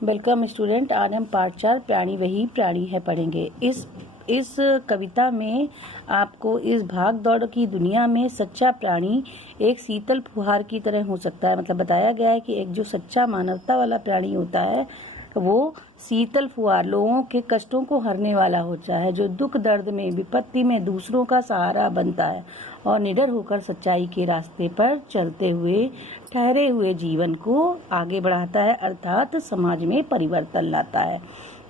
Welcome student. आज हम पाठ 4 प्राणी वही प्राणी है पढ़ेंगे। इस कविता में आपको इस भाग दौड़ की दुनिया में सच्चा प्राणी एक शीतल फुहार की तरह हो सकता है। मतलब बताया गया है कि एक जो सच्चा मानवता वाला प्राणी होता है वो शीतल फुहार, लोगों के कष्टों को हरने वाला होता है, जो दुख दर्द में विपत्ति में दूसरों का सहारा बनता है और निडर होकर सच्चाई के रास्ते पर चलते हुए ठहरे हुए जीवन को आगे बढ़ाता है, अर्थात समाज में परिवर्तन लाता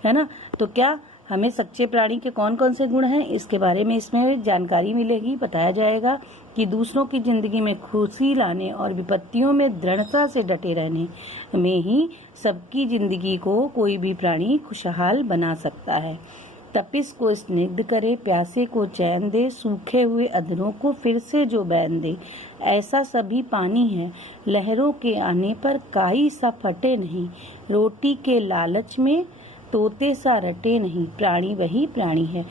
है ना। तो क्या हमें सच्चे प्राणी के कौन कौन से गुण हैं, इसके बारे में इसमें जानकारी मिलेगी। बताया जाएगा कि दूसरों की जिंदगी में खुशी लाने और विपत्तियों में दृढ़ता से डटे रहने में ही सबकी जिंदगी को कोई भी प्राणी खुशहाल बना सकता है। तपिश को स्निग्ध करे, प्यासे को चैन दे, सूखे हुए अधरों को फिर से जो बैन दे, ऐसा सभी पानी है, लहरों के आने पर काई सा फटे नहीं, रोटी के लालच में तोते सा रटे नहीं, प्राणी वही प्राणी है।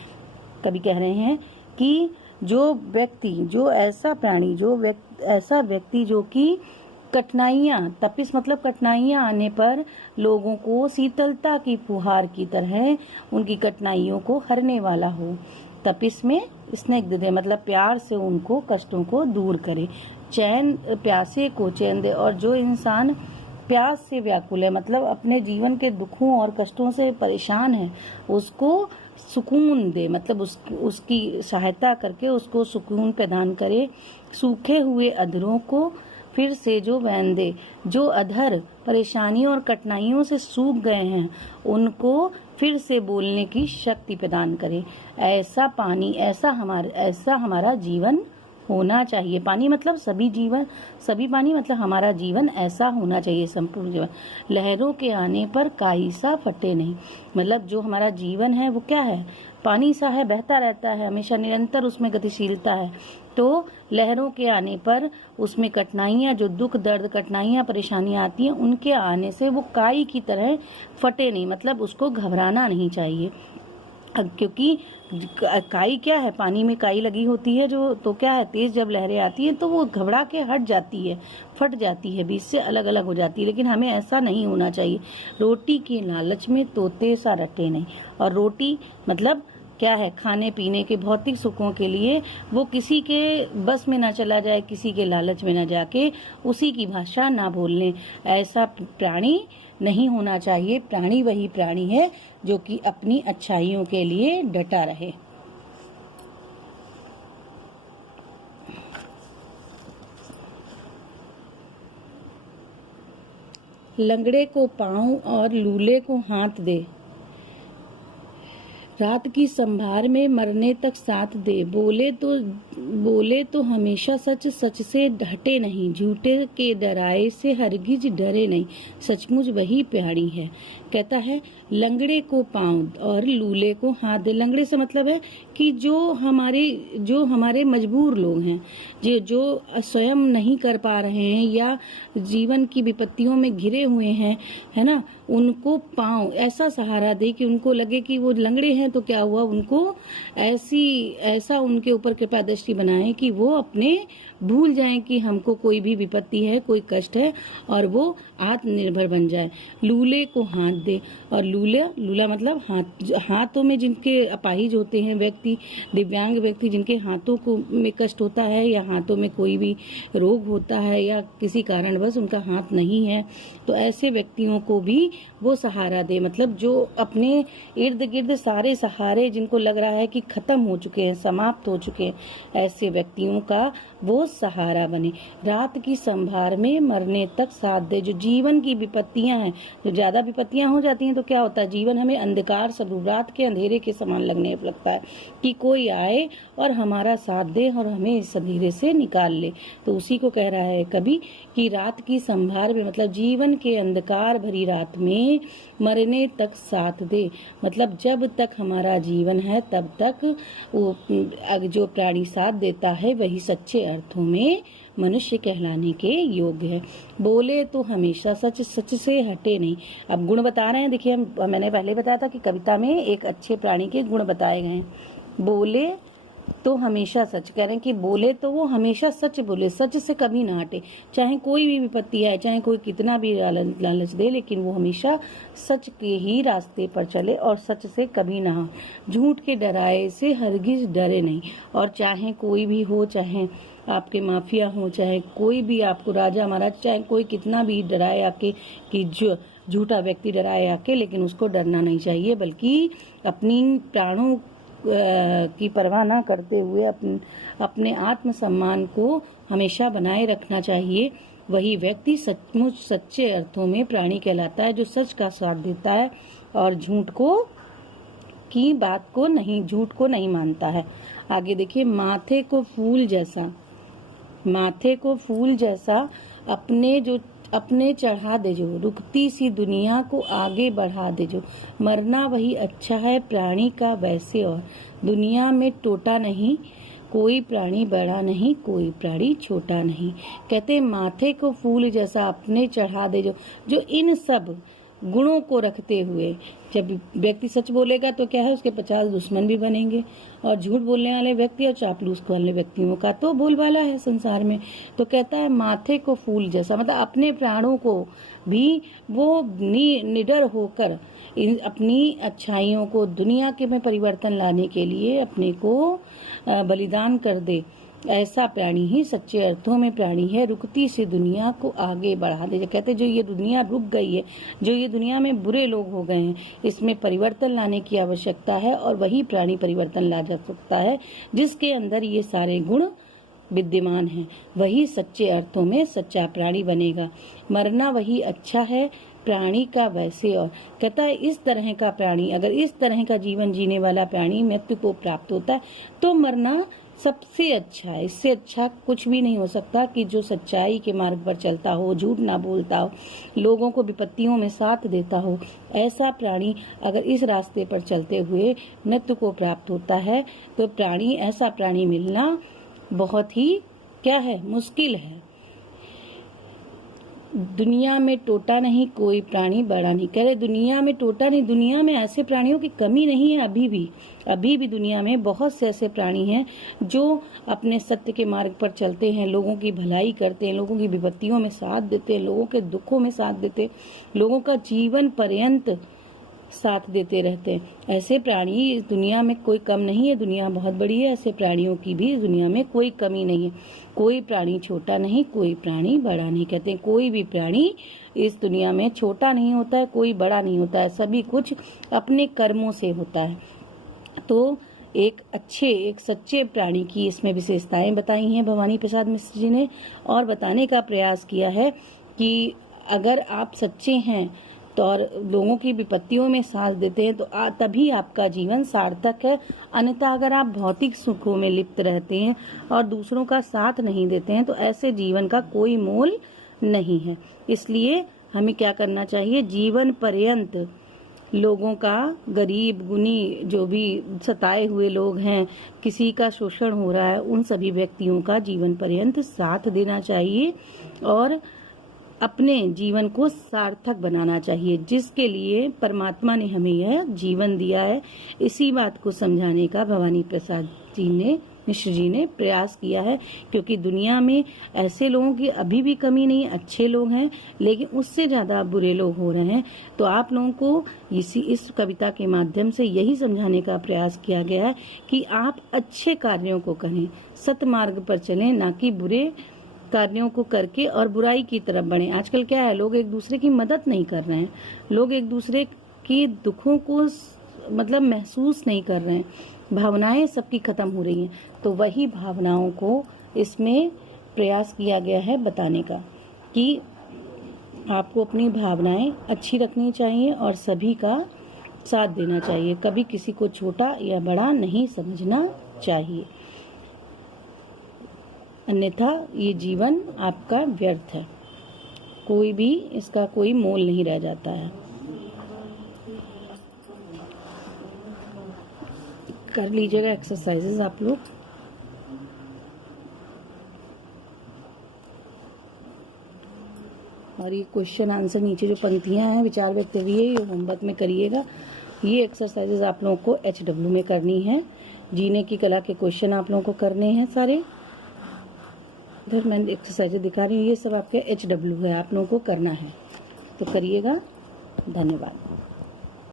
कवि कह रहे हैं कि जो ऐसा व्यक्ति जो कि कठिनाइयाँ, तपिश मतलब कठिनाइयाँ आने पर लोगों को शीतलता की फुहार की तरह उनकी कठिनाइयों को हरने वाला हो। तपिश में स्निग्ध दे मतलब प्यार से उनको कष्टों को दूर करे, चैन प्यासे को चैन दे, और जो इंसान प्यास से व्याकुल है मतलब अपने जीवन के दुखों और कष्टों से परेशान है उसको सुकून दे, मतलब उसकी सहायता करके उसको सुकून प्रदान करे। सूखे हुए अधरों को फिर से जो बैन दे, जो अधर परेशानियों और कठिनाइयों से सूख गए हैं उनको फिर से बोलने की शक्ति प्रदान करे। ऐसा पानी, ऐसा हमारा जीवन होना चाहिए। पानी मतलब सभी पानी मतलब हमारा जीवन ऐसा होना चाहिए, संपूर्ण जीवन। लहरों के आने पर काई सा फटे नहीं, मतलब जो हमारा जीवन है वो क्या है, पानी सा है, बहता रहता है, हमेशा निरंतर उसमें गतिशीलता है। तो लहरों के आने पर उसमें कठिनाइयाँ, जो दुख दर्द कठिनाइयाँ परेशानियाँ आती हैं, उनके आने से वो काई की तरह फटे नहीं, मतलब उसको घबराना नहीं चाहिए। क्योंकि काई क्या है, पानी में काई लगी होती है जो, तो क्या है, तेज जब लहरें आती हैं तो वो घबरा के हट जाती है, फट जाती है, बीच से अलग अलग हो जाती है, लेकिन हमें ऐसा नहीं होना चाहिए। रोटी के लालच में तोते सा रटे नहीं, और रोटी मतलब क्या है, खाने पीने के भौतिक सुखों के लिए वो किसी के बस में ना चला जाए, किसी के लालच में ना जाके उसी की भाषा ना बोलने, ऐसा प्राणी नहीं होना चाहिए। प्राणी वही प्राणी है जो कि अपनी अच्छाइयों के लिए डटा रहे। लंगड़े को पाँव और लूले को हाथ दे, रात की संभार में मरने तक साथ दे, बोले तो हमेशा सच, सच से हटे नहीं, झूठे के डराए से हरगिज डरे नहीं, सचमुच वही प्यारी है। कहता है लंगड़े को पाँव और लूले को हाथ दे। लंगड़े से मतलब है कि जो हमारे मजबूर लोग हैं, जो स्वयं नहीं कर पा रहे हैं या जीवन की विपत्तियों में घिरे हुए हैं, है ना, उनको पाँव ऐसा सहारा दे कि उनको लगे कि वो लंगड़े हैं तो क्या हुआ, उनको ऐसा उनके ऊपर कृपा दृष्टि बनाए कि वो अपने भूल जाएं कि हमको कोई भी विपत्ति है, कोई कष्ट है, और वो आत्मनिर्भर बन जाए। लूले को हाथ दे, और लूला मतलब हाथों में जिनके अपाहिज होते हैं व्यक्ति, दिव्यांग व्यक्ति, जिनके हाथों को में कष्ट होता है या हाथों में कोई भी रोग होता है या किसी कारणवश उनका हाथ नहीं है, तो ऐसे व्यक्तियों को भी वो सहारा दे। मतलब जो अपने इर्द गिर्द सारे सहारे जिनको लग रहा है कि खत्म हो चुके हैं, समाप्त हो चुके हैं, ऐसे व्यक्तियों का वो सहारा बने। रात की संभार में मरने तक साथ दे। जो जीवन की विपत्तियां हैं, जो ज्यादा विपत्तियां हो जाती हैं तो क्या होता है, जीवन हमें अंधकार स्वरूप, रात के अंधेरे के समान लगने लगता है कि कोई आए और हमारा साथ दे और हमें इस अंधेरे से निकाल ले। तो उसी को कह रहा है कवि कि रात की संभार में मतलब जीवन के अंधकार भरी रात में मरने तक साथ दे, मतलब जब तक हमारा जीवन है तब तक वो जो प्राणी साथ देता है वही सच्चे अर्थों में मनुष्य कहलाने के योग्य है। बोले तो हमेशा सच, सच से हटे नहीं। अब गुण बता रहे हैं, देखिए मैंने पहले बताया था कि कविता में एक अच्छे प्राणी के गुण बताए गए हैं। बोले तो हमेशा सच, कह रहे हैं कि बोले तो वो हमेशा सच बोले, सच से कभी ना हटे। चाहे कोई भी विपत्ति आए, चाहे कोई कितना भी लालच दे, लेकिन वो हमेशा सच के ही रास्ते पर चले और सच से कभी ना, झूठ के डराए से हरगिज डरे नहीं। और चाहे कोई भी हो, चाहे आपके माफिया हो, चाहे कोई भी आपको राजा महाराज, चाहे कोई कितना भी डराए आके, कि जो झूठा व्यक्ति डराए आके, लेकिन उसको डरना नहीं चाहिए, बल्कि अपनी प्राणों की परवाह ना करते हुए अपने आत्मसम्मान को हमेशा बनाए रखना चाहिए। वही व्यक्ति सचमुच सच्चे अर्थों में प्राणी कहलाता है, जो सच का साथ देता है और झूठ को नहीं मानता है। आगे देखिए, माथे को फूल जैसा अपने चढ़ा दे जो, रुकती सी दुनिया को आगे बढ़ा दे जो। मरना वही अच्छा है प्राणी का वैसे, और दुनिया में टोटा नहीं कोई प्राणी बड़ा नहीं, कोई प्राणी छोटा नहीं। कहते माथे को फूल जैसा अपने चढ़ा दे जो इन सब गुणों को रखते हुए, जब व्यक्ति सच बोलेगा तो क्या है, उसके 50 दुश्मन भी बनेंगे, और झूठ बोलने वाले व्यक्ति और चापलूस वाले व्यक्तियों का तो बोलबाला है संसार में। तो कहता है माथे को फूल जैसा, मतलब अपने प्राणों को भी वो निडर होकर अपनी अच्छाइयों को दुनिया के में परिवर्तन लाने के लिए अपने को बलिदान कर दे, ऐसा प्राणी ही सच्चे अर्थों में प्राणी है। रुकती सी दुनिया को आगे बढ़ा दे। कहते जो ये दुनिया रुक गई है, जो ये दुनिया में बुरे लोग हो गए हैं, इसमें परिवर्तन लाने की आवश्यकता है, और वही प्राणी परिवर्तन ला जा सकता है जिसके अंदर ये सारे गुण विद्यमान हैं। वही सच्चे अर्थों में सच्चा प्राणी बनेगा। मरना वही अच्छा है प्राणी का वैसे, और कहता है इस तरह का प्राणी, अगर इस तरह का जीवन जीने वाला प्राणी मृत्यु को प्राप्त होता है तो मरना सबसे अच्छा है। इससे अच्छा कुछ भी नहीं हो सकता कि जो सच्चाई के मार्ग पर चलता हो, झूठ ना बोलता हो, लोगों को विपत्तियों में साथ देता हो, ऐसा प्राणी अगर इस रास्ते पर चलते हुए मृत्यु को प्राप्त होता है तो ऐसा प्राणी मिलना बहुत ही क्या है, मुश्किल है। दुनिया में टोटा नहीं कोई प्राणी बड़ा नहीं, कह रहे दुनिया में टोटा नहीं, दुनिया में ऐसे प्राणियों की कमी नहीं है। अभी भी दुनिया में बहुत से ऐसे प्राणी हैं जो अपने सत्य के मार्ग पर चलते हैं, लोगों की भलाई करते हैं, लोगों की विपत्तियों में साथ देते हैं, लोगों के दुखों में साथ देते हैं, लोगों का जीवन पर्यंत साथ देते रहते हैं। ऐसे प्राणी इस दुनिया में कोई कम नहीं है, दुनिया बहुत बड़ी है, ऐसे प्राणियों की भी इस दुनिया में कोई कमी नहीं है। कोई प्राणी छोटा नहीं, कोई प्राणी बड़ा नहीं। कहते हैं कोई भी प्राणी इस दुनिया में छोटा नहीं होता है, कोई बड़ा नहीं होता है, सभी कुछ अपने कर्मों से होता है। तो एक सच्चे प्राणी की इसमें विशेषताएं बताई हैं भवानी प्रसाद मिश्र जी ने, और बताने का प्रयास किया है कि अगर आप सच्चे हैं तो और लोगों की विपत्तियों में साथ देते हैं तो तभी आपका जीवन सार्थक है। अन्यथा अगर आप भौतिक सुखों में लिप्त रहते हैं और दूसरों का साथ नहीं देते हैं तो ऐसे जीवन का कोई मोल नहीं है। इसलिए हमें क्या करना चाहिए, जीवन पर्यंत लोगों का, गरीब गुनी जो भी सताए हुए लोग हैं, किसी का शोषण हो रहा है, उन सभी व्यक्तियों का जीवन पर्यंत साथ देना चाहिए और अपने जीवन को सार्थक बनाना चाहिए, जिसके लिए परमात्मा ने हमें यह जीवन दिया है। इसी बात को समझाने का भवानी प्रसाद मिश्र जी ने प्रयास किया है, क्योंकि दुनिया में ऐसे लोगों की अभी भी कमी नहीं, अच्छे लोग हैं, लेकिन उससे ज्यादा बुरे लोग हो रहे हैं। तो आप लोगों को इस कविता के माध्यम से यही समझाने का प्रयास किया गया है कि आप अच्छे कार्यों को करें, सत मार्ग पर चलें, ना कि बुरे कार्यों को करके और बुराई की तरफ बढ़े। आजकल क्या है, लोग एक दूसरे की मदद नहीं कर रहे हैं, लोग एक दूसरे की दुखों को मतलब महसूस नहीं कर रहे हैं, भावनाएं सबकी खत्म हो रही हैं। तो वही भावनाओं को इसमें प्रयास किया गया है बताने का कि आपको अपनी भावनाएं अच्छी रखनी चाहिए और सभी का साथ देना चाहिए, कभी किसी को छोटा या बड़ा नहीं समझना चाहिए, अन्यथा ये जीवन आपका व्यर्थ है, कोई भी इसका कोई मोल नहीं रह जाता है। कर लीजिएगा एक्सरसाइजेस आप लोग। और ये क्वेश्चन आंसर नीचे जो पंक्तियां हैं विचार व्यक्त हुई है, ये होमवर्क में करिएगा। ये एक्सरसाइजेस आप लोगों को HW में करनी है, जीने की कला के क्वेश्चन आप लोगों को करने हैं सारे। इधर मैंने एक्सरसाइज दिखा रही हूँ, ये सब आपके HW है, आप लोगों को करना है, तो करिएगा। धन्यवाद।